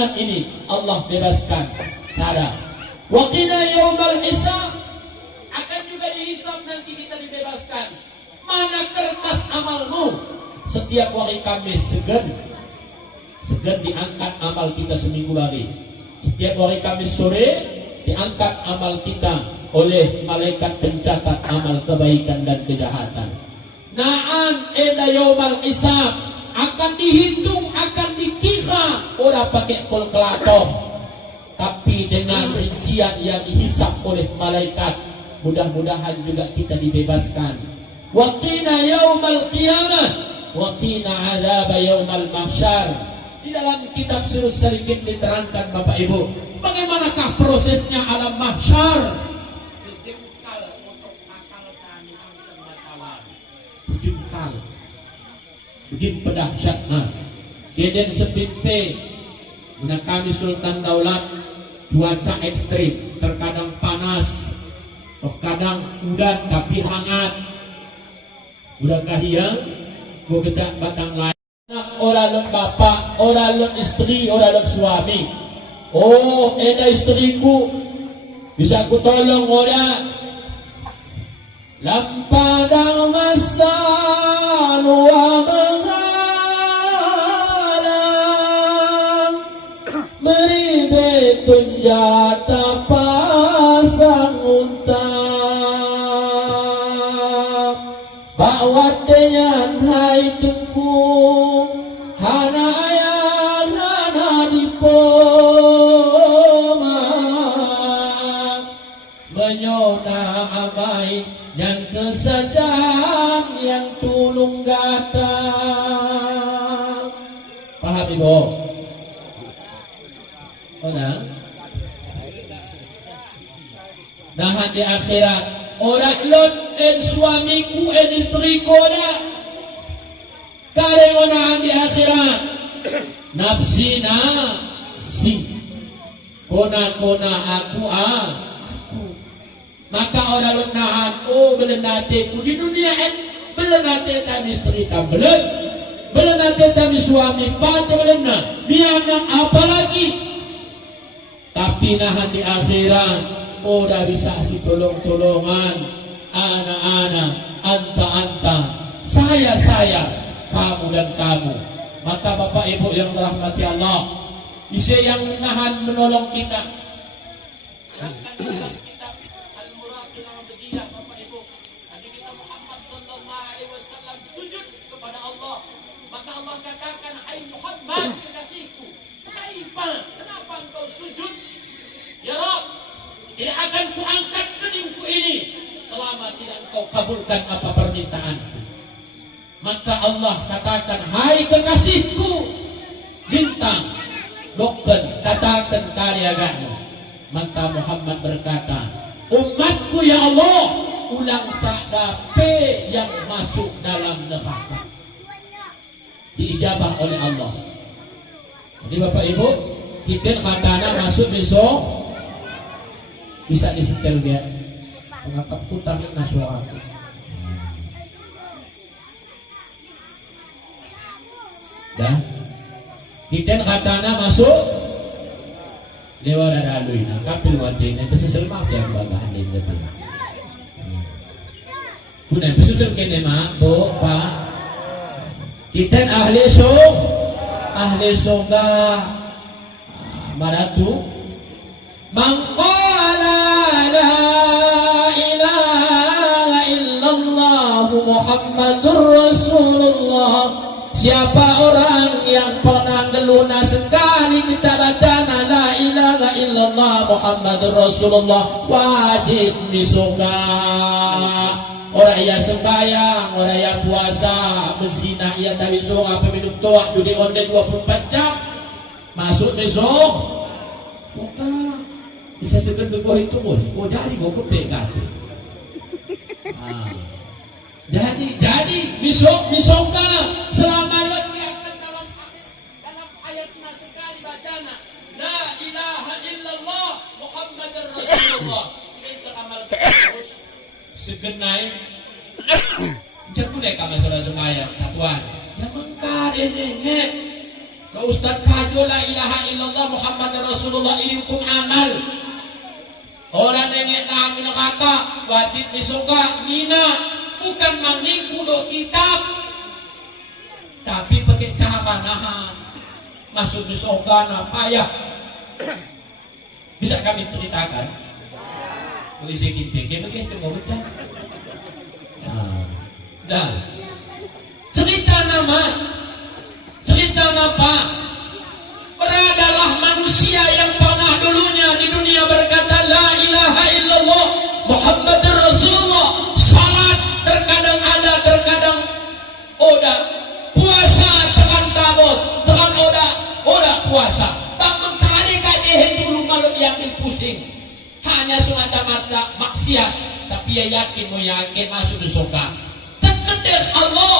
belakangan ini Allah bebaskan. Ada waqina yaumal hisab, akan juga dihisab nanti kita dibebaskan. Mana kertas amalmu? Setiap hari Kamis segan diangkat amal kita seminggu lagi. Setiap hari Kamis sore diangkat amal kita oleh malaikat pencatat amal kebaikan dan kejahatan. Na'an ila yaumal hisab, akan dihitung, akan dikira, ora pakai kalkulator, tapi dengan rincian yang dihisap oleh malaikat. Mudah-mudahan juga kita dibebaskan. Waqina yaumal qiyamah, waqina azab yaumal mahsyar. Di dalam kitab Sirus Salikin diterangkan Bapak Ibu, bagaimanakah prosesnya alam mahsyar. Sejengkal untuk akal kami pengetahuan, sejengkal begini pedahsyatna. Keden sepinte guna kami Sultan Daulat, cuaca ekstrim, terkadang panas, terkadang udan tapi hangat. Udah kahiyang gua kecak batang lain. Orang lek bapak, orang lek istri, orang lek suami. Oh, ada istriku, bisa ku tolong orang. Lampadang masan wa menghalang, meribet tunjata pasang unta. Bawat dengan hai tengku, hana ayah hana dipoma, menyona amai yang kesejahteraan yang tulung gata. Paham Ibu? Mana? Nah di akhirat orang lot en suamiku en istriku ada kare onahan di akhirat nafsi kona aku maka orang lot nahan belenate ku di dunia en belenate tam istri tam belenate tam suami pate belena biarkan apalagi, tapi nahan di akhirat udah bisa si tolong-tolongan, anak-anak, anta-anta, saya, kamu dan kamu. Maka Bapak Ibu yang dirahmati Allah, bisa yang nahan menolong kita. Kitab Al-Muraqin Al-Badiyah Bapak Ibu, Nabi kita Muhammad sallallahu alaihi wasallam sujud kepada Allah. Maka Allah katakan, "Hai Muhammad, kekasihku, kenapa engkau sujud? Ya Rabb, tidak akan kuangkat kedingku ini selama tidak engkau kabulkan apa permintaanku." Maka Allah katakan, "Hai kekasihku, bintang, dokter, katakan karyaganmu." Maka Muhammad berkata, "Umatku ya Allah, ulang sadape yang masuk dalam neraka." Diijabah oleh Allah. Jadi Bapak Ibu, kita katana masuk besok bisa disetel dia mengapa utang nasional. Dah kita katana masuk lewat ada alui nah kapil watin itu susul maaf yang bagahan ini betul. Punya susul kene mak bu pak kita ahli surga maratu mangqala la ilaha illallah Muhammadur Rasulullah. Siapa orang yang pernah ngeluna sekali kita baca la ilaha illallah Muhammadur Rasulullah wajib di surga. Orang yang sembahyang, orang yang puasa, berzina, ia tahu surga, peminum toak, judi online 24 jam masuk besok. Bukan bisa segera berbuah itu bos. Oh jadi mau kepek kata. Jadi besok selama lebih akan dalam ayatnya sekali bacana la ilaha illallah Muhammadur Rasulullah. Kita amalkan terus segenai jangan deh kami saudara sembahyang satuan. Yang mengkar ini La Ustaz kajo la ilaha illallah Muhammad Rasulullah ini hukum amal. Orang nengek na amin kata wajib misoga mina bukan mangiku do kitab. Tapi pakai cara nahan masuk misoga na payah. Bisa kami ceritakan? Isi kita begitu mau baca. Dan cerita apa? Beradalah manusia yang pernah dulunya di dunia berkata la ilaha illallah Muhammadur Rasulullah. Salat terkadang ada, terkadang oda. Puasa tekan tabot, tekan oda puasa. Tak mengkari-kari dulu kalau yakin pusing. Hanya semata-mata maksiat, tapi ya yakin masuk di surga. Terkedes Allah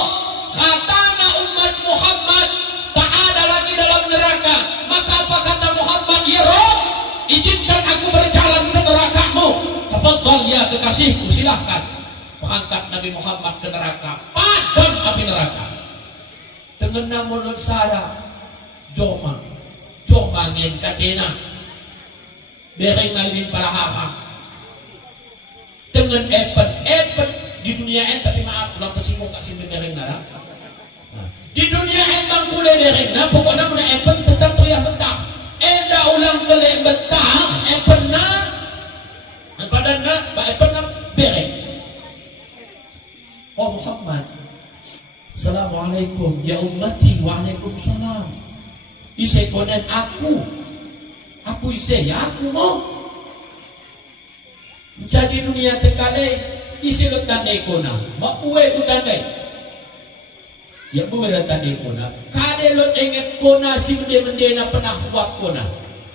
katanya umat Muhammad tak ada lagi dalam neraka. Maka apa kata Muhammad? Ya Rabb, izinkan aku berjalan ke nerakamu. Tafadhal ya kekasihku, silahkan. Mengangkat Nabi Muhammad ke neraka, padam api neraka. Dengan menurut saya doma ngin katena bereng nalin para haham dengan epet di dunia en, tapi maaf lang kesinggung kak si bereng nara. Di dunia en bang kulay bereng na pokoknya muna epet tetap tuh yang betah. Eda ulang kele betah epet na pada na ba epet na bereng. Oh Muhammad, Assalamualaikum ya ummati, waalaikumsalam. Isai konen aku isai ya aku mau jadi dunia tekale isi lo tandai kona mak uwe ku tandai ya bu ada tandai kona kade lo inget kona si mende na pernah buat kona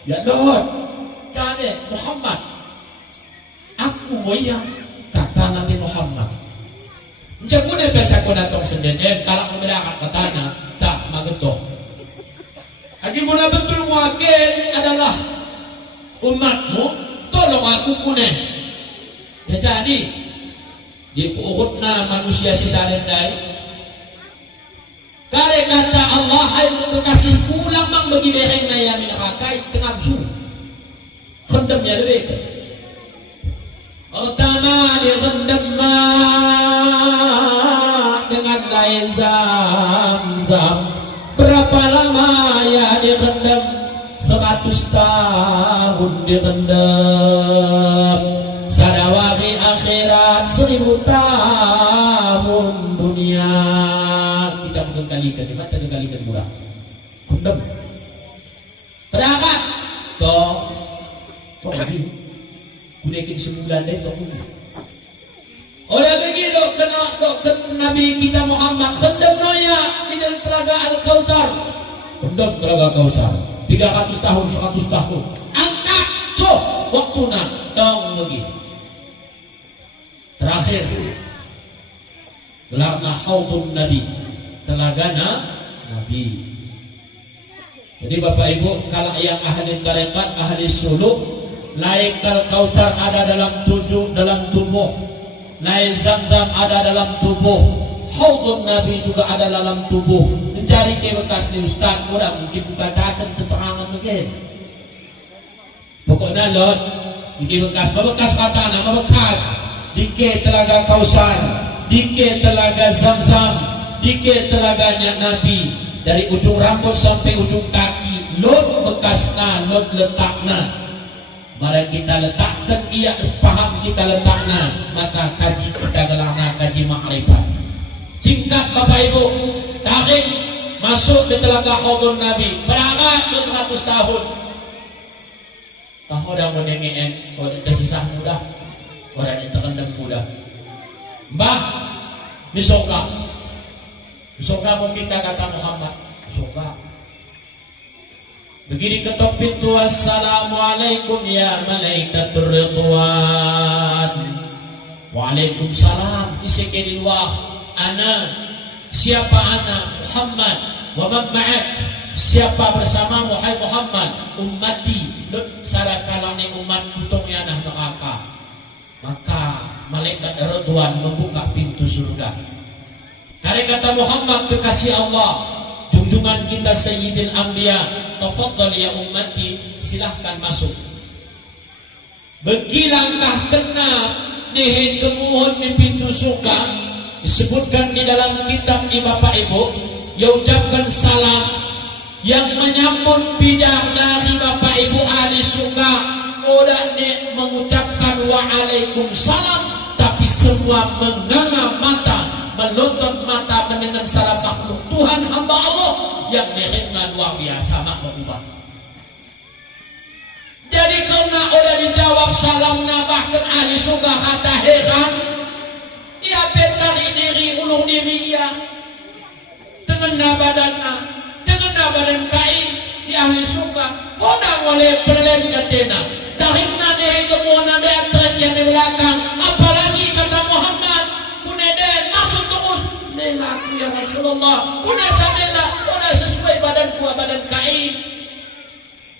ya Lord kade Muhammad aku mau yang kata Nabi Muhammad menjaga deh biasa kona tong sendiri kalau memberakan katanya tak magetoh. Lagi mula betul wakil adalah umatmu, tolong aku kunen. Ya jadi di urutna manusia sisa lendai. Kare kata Allah hai kekasih pulang mang bagi bereng na yamin akai tengah su. Kendem ya lebih. Pertama di kendem dengan air zam-zam. Berapa lama ya direndam? 100 tahun direndam. Sadawari akhirat 1000 tahun dunia. Kita mengkalikan, dibaca mengkalikan murah. Kundam. Berapa? Toh lagi. Kudekin sebulan deh toh. Oleh begitu kena Nabi kita Muhammad kendam noya di dalam telaga Al-Kautsar. Kendam telaga Kautsar 300 tahun 100 tahun. Angkat so waktuna tong lagi. Terakhir gelarna haudun Nabi, telagana Nabi. Jadi Bapak Ibu kalau yang ahli tarekat, ahli suluk, laikal Kautsar ada dalam tubuh. Naik Zam-Zam ada dalam tubuh, haudun Nabi juga ada dalam tubuh. Mencari ke bekas ni Ustaz, orang mungkin bukan takkan keterangan lagi. Pokoknya Lord, di bekas kata nama bekas, dike telaga Kautsar, dike telaga Zam-Zam, dike telaganya Nabi, dari ujung rambut sampai ujung kaki, Lord bekasna, Lord letakna. Mari kita letakkan ia paham kita letakna, maka kaji kita gelarna kaji makrifat. Singkat Bapak Ibu, tarik masuk di telaga haudun Nabi berangkat 100 tahun. Tahu dah menengeng, orang tersesah mudah, orang yang terkendam mudah. Mbah, misoga mau kita kata Muhammad, misoga. Begini ketok pintu, assalamualaikum ya malaikatur ridwan. Waalaikumsalam. Isi di luar. Ana, siapa ana? Muhammad. Wa man ma'ak? Siapa bersama wahai Muhammad? Ummati. Sarakalane umat utong yanah neraka. Maka malaikat Ridwan membuka pintu surga. Karena kata Muhammad kekasih Allah, junjungan kita Sayyidil Anbiya. Tafadhal ya ummati, silahkan masuk. Begi langkah kenap nihin kemuhun di pintu suka, disebutkan di dalam kitab Bapak Ibu, ya ucapkan salam yang menyambut bidang dari Bapak Ibu ahli suka. Udah mengucapkan waalaikumsalam, tapi semua menganga mata, melontot mata mendengar salam makhluk Tuhan hamba Allah yang dengan luar biasa makhluk. Jadi karena udah dijawab salamnya, bahkan ahli suka kata heran, ia petari diri ulung diri ya, tengena badan kain si ahli suka, udah boleh pelen katena, dahimna deh kemudian ada antren yang di belakang, apalagi kata Muhammad, kuneden masuk terus, melaku ya Rasulullah, kunasa mela, kunasa sesuai badan kain.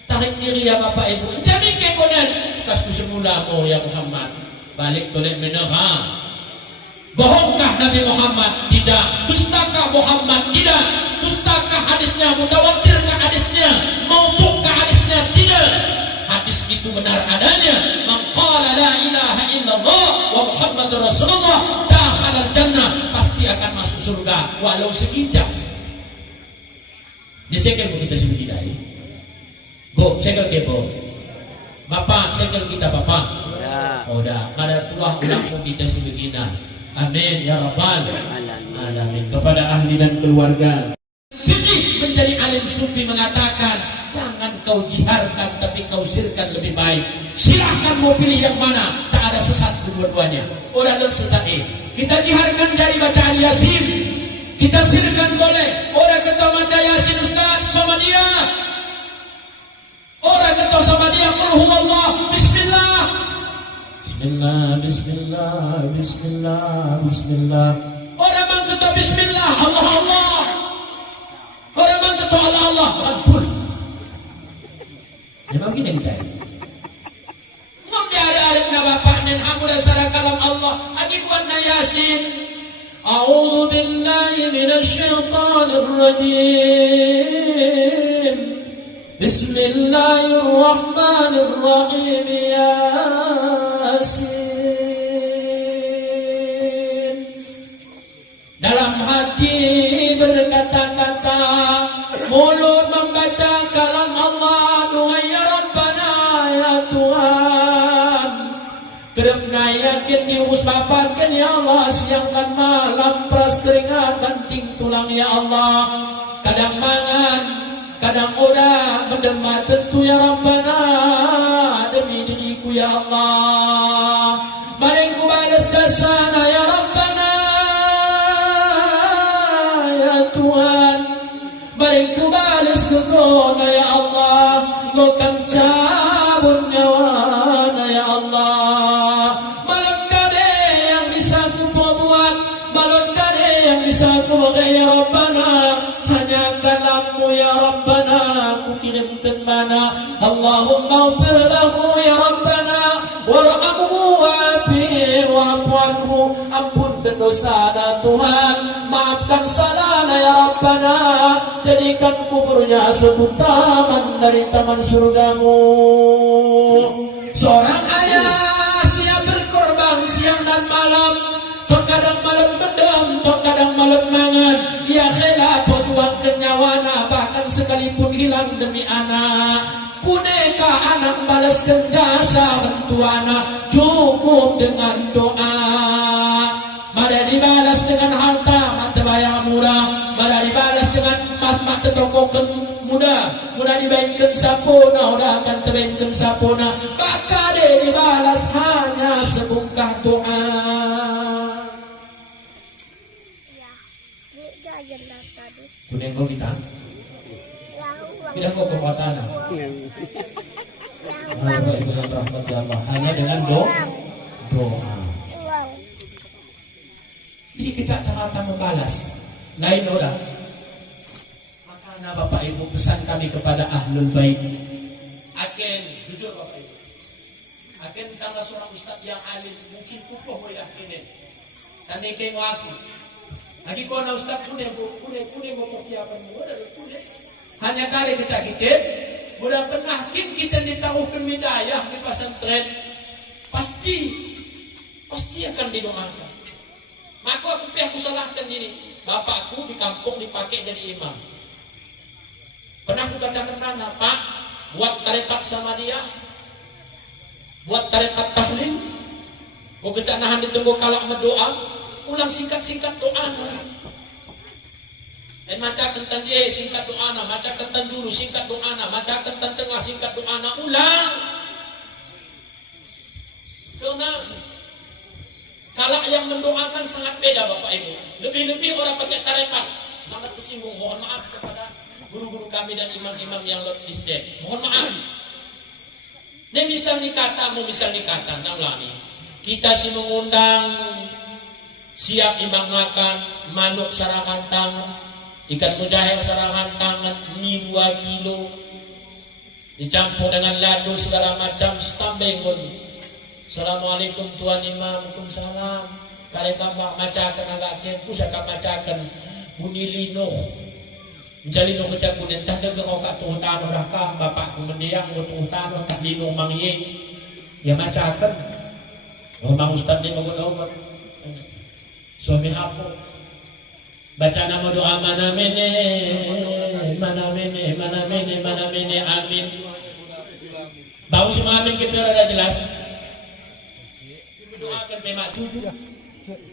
Tarik diri ya Bapak Ibu, jamin ke konan kasku semula mo ya Muhammad, balik boleh menerang. Bohongkah Nabi Muhammad? Tidak. Dustakah Muhammad? Tidak. Dustakah hadisnya? Mutawatirkah hadisnya? Maudu'kah hadisnya? Tidak. Hadis itu benar adanya. Man qala la ilaha illallah wa Muhammadur Rasulullah dakhala jannah, pasti akan masuk surga walau sekejap. Dia cekal kita sebegini. Bu, segel kepo. Bapak, segel kita Bapak. Udah. Ada tuah ulang kita sebegini. Amin ya Rabbal Alamin. Kepada ahli dan keluarga. Fikih menjadi alim sufi mengatakan, jangan kau jiharkan tapi kau sirkan lebih baik. Silahkan mau pilih yang mana. Tak ada sesat dua-duanya. Orang dan sesat ini. Kita jiharkan dari bacaan Yasin. Kita sirkan boleh. Orang kata baca Yasin Ustaz sama dia. Orang kata sama dia, qul huwallah, bismillah. Bismillah, bismillah, bismillah, bismillah. Orang bang kata bismillah, Allah Allah. Orang bang kata Allah Allah, betul. Memang gini kita. Ngom dia ada na bapak nen amulah sarang kalam Allah. Agi buat na Yasin. A'udzu billahi minasy syaithanir rajim. Bismillahirrahmanirrahim. Yasin. Dalam hati berkata-kata, mulut membaca kalam Allah. Duhai ya Rabbana ya Tuhan, kerana yakin diurus bapakan ya Allah, siang dan malam peras keringat banting tulang ya Allah. Kadang mangan, kadang udah menderma tentu ya Rabbana, demi diriku ya Allah. Mari ku balas jasana ya Rabbana ya Tuhan. Mari ku balas kegona ya Allah. Gokam cabut nyawana ya Allah. Malam kade yang bisa ku buat, malam kade yang bisa ku bagai ya Rabbana. Hanya kalammu ya Rabbana ku kirimkan mana. Allahumma ighfir lahu ya Rabbana warhamhu wa'afihi wa'fu anhu. Ampun dosa Tuhan, maafkan salahnya ya Rabbana. Jadikan kuburnya suatu taman dari taman surgamu. Seorang ayah siap berkorban siang dan malam. Terkadang malam bedam, terkadang malam mangan. Ya khilaf perjuangkan nyawana, bahkan sekalipun hilang demi anak. Kuneka anak balaskan jasa tentu anak, cukup dengan doa. Mari dibalas dengan harta mata bayang murah. Mari dibalas dengan mata tokokan muda. Mudah dibaikkan sapuna, udah akan terbaikkan sapuna. Bakal dibalas hanya sebungkah doa. Kuning kau kita, tidak kau kekuatan. Dengan rahmat Allah, hanya dengan doa. Ini kita cara membalas lain orang. Makanya Bapak Ibu pesan kami kepada ahlul bait. Akan jujur Bapak Ibu. Akan tangga seorang ustaz yang alim mungkin kukuh yakinin. Tanding aku. Lagi kau na ustaz kune mau persiapan mula kune. Hanya kali kita mudah pernah kita ditaruhkan midayah di pesantren, pasti akan didoakan. Maka aku salahkan ini, bapakku di kampung dipakai jadi imam. Pernah aku katakan mana, Pak, buat tarekat sama dia, buat tarekat tahlil, mau kecanahan ditunggu kalau berdoa, ulang singkat-singkat doa. Dan maca tentang dia singkat doa, maca tentang dulu singkat doa, maca tentang tengah singkat doa, ulang. Karena kalau yang mendoakan sangat beda Bapak Ibu. Lebih-lebih orang pakai tarekat. Sangat tersinggung. Mohon maaf kepada guru-guru kami dan imam-imam yang lebih dek. Mohon maaf. Ini misal dikata, nalani. Kita si mengundang siap imam makan manuk sarangan tangan, ikan mujair sarangan tangan, mie 2 kilo, dicampur dengan ladu segala macam, setambeng. Assalamualaikum Tuan Imam, Waalaikumsalam. Kali kamu macakan agak kempu, saya macakan bunyi lino. Menjadi lino kecap bunyi, tak ada kau kat tuh tanah raka, bapakku mendiang, tuh tanah tak lino mangi. Ya macakan. Memang Ustaz ni mengulang. Suami hapus. Baca nama doa mana mene, amin. Bau semua amin kita sudah jelas. Doakan memang tubuh.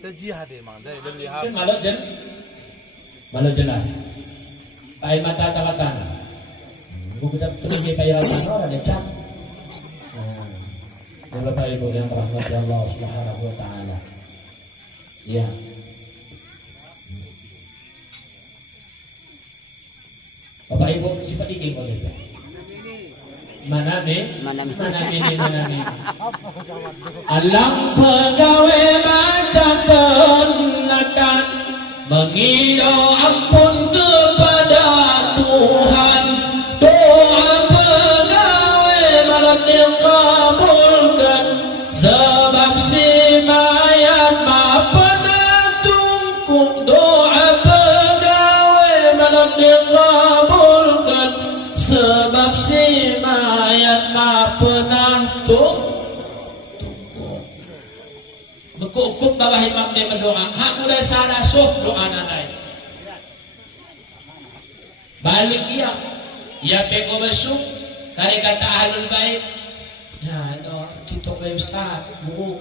Terjihad memang dari lihat. Kan malu jelas. Pai mata tangan. Buku terus dia payah tangan ada cat. Bapak Ibu yang rahmati Allah Subhanahu wa taala. Ya. Bapak Ibu sifat dikit boleh ya? Mana mini. Alam pegawai baca kenakan mengidau ampun kepada Tuhan. Doa pegawai malam dikabulkan sebab si mayat maaf pernah tungkuk. Doa pegawai malam dikabulkan sebab si mayat maaf pernah tungkuk. Bekuk bawah imam dia berdoa. Hak udah sana suh doa nanai. Balik dia. Ya peko besuk. Kali kata ahlul bait. Ya itu kita ke Ustaz. Bu.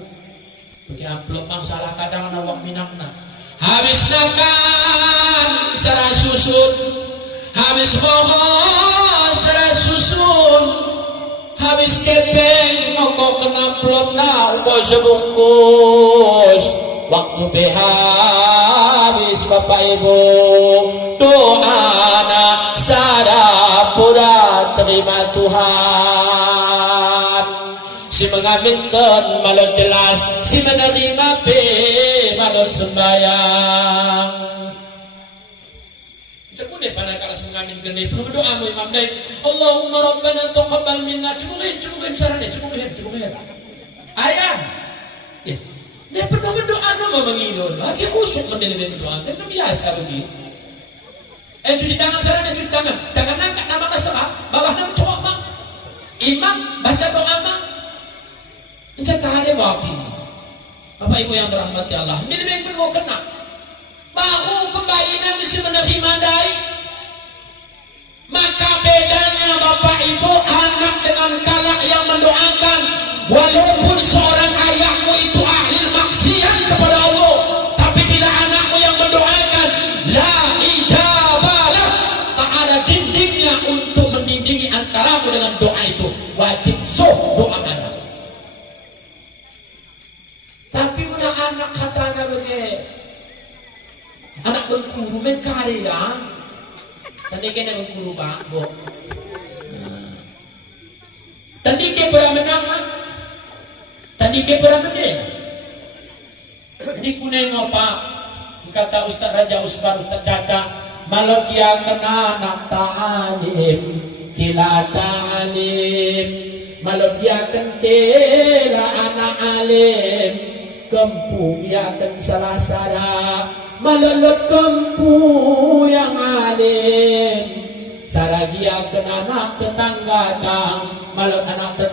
Pakai amplop bang salah kadang nawak minakna. Habis nakan serah susun. Habis hoho serah susun. Habis kepeng moko kena plopna upo sebungkus. Waktu habis Bapak Ibu doa sarapura terima Tuhan. Si mengaminkan malu jelas, si menerima malu sembayang. Cukupnya pada kalau mengamin gede perlu doa mu imam dai. Allahumma rabbana taqabbal minna. Cukupin sarane, cukupin. Ayam. Ya. Dia pernah berdoa nama mengidul. Lagi khusyuk mendelimi berdoa. Kan biasa begitu. Cuci tangan sarane, cuci tangan. Tangan angkat nama kasar, bawah nama cowok bang. Imam baca doa bang. Menjaga hari waktu ini. Bapak Ibu yang dirahmati Allah. Ini lebih perlu kena. Bahu kembali mesti menerima dai. Maka bedanya Bapak Ibu anak dengan kalak yang mendoakan, walaupun seorang ayahmu itu ahli maksiat kepada Allah, tapi bila anakmu yang mendoakan la ijabalah, tak ada dindingnya untuk mendindingi antaramu dengan doa itu. Wajib soh doa anak. Tapi mudah anak kata anak begini, anak berguru menkari dah. Tadi kena berguru pak, bu. Tadi ke menang, tadi ke menang. Ini kuning apa? Kata Ustaz Raja Usbar, Ustaz Caca, malam dia kena anak ta'alim, kila ta'alim. Malam dia kena anak alim, kempu akan salah sada malelet kempu yang alim saragia ke anak tetangga tang malut anak tetangga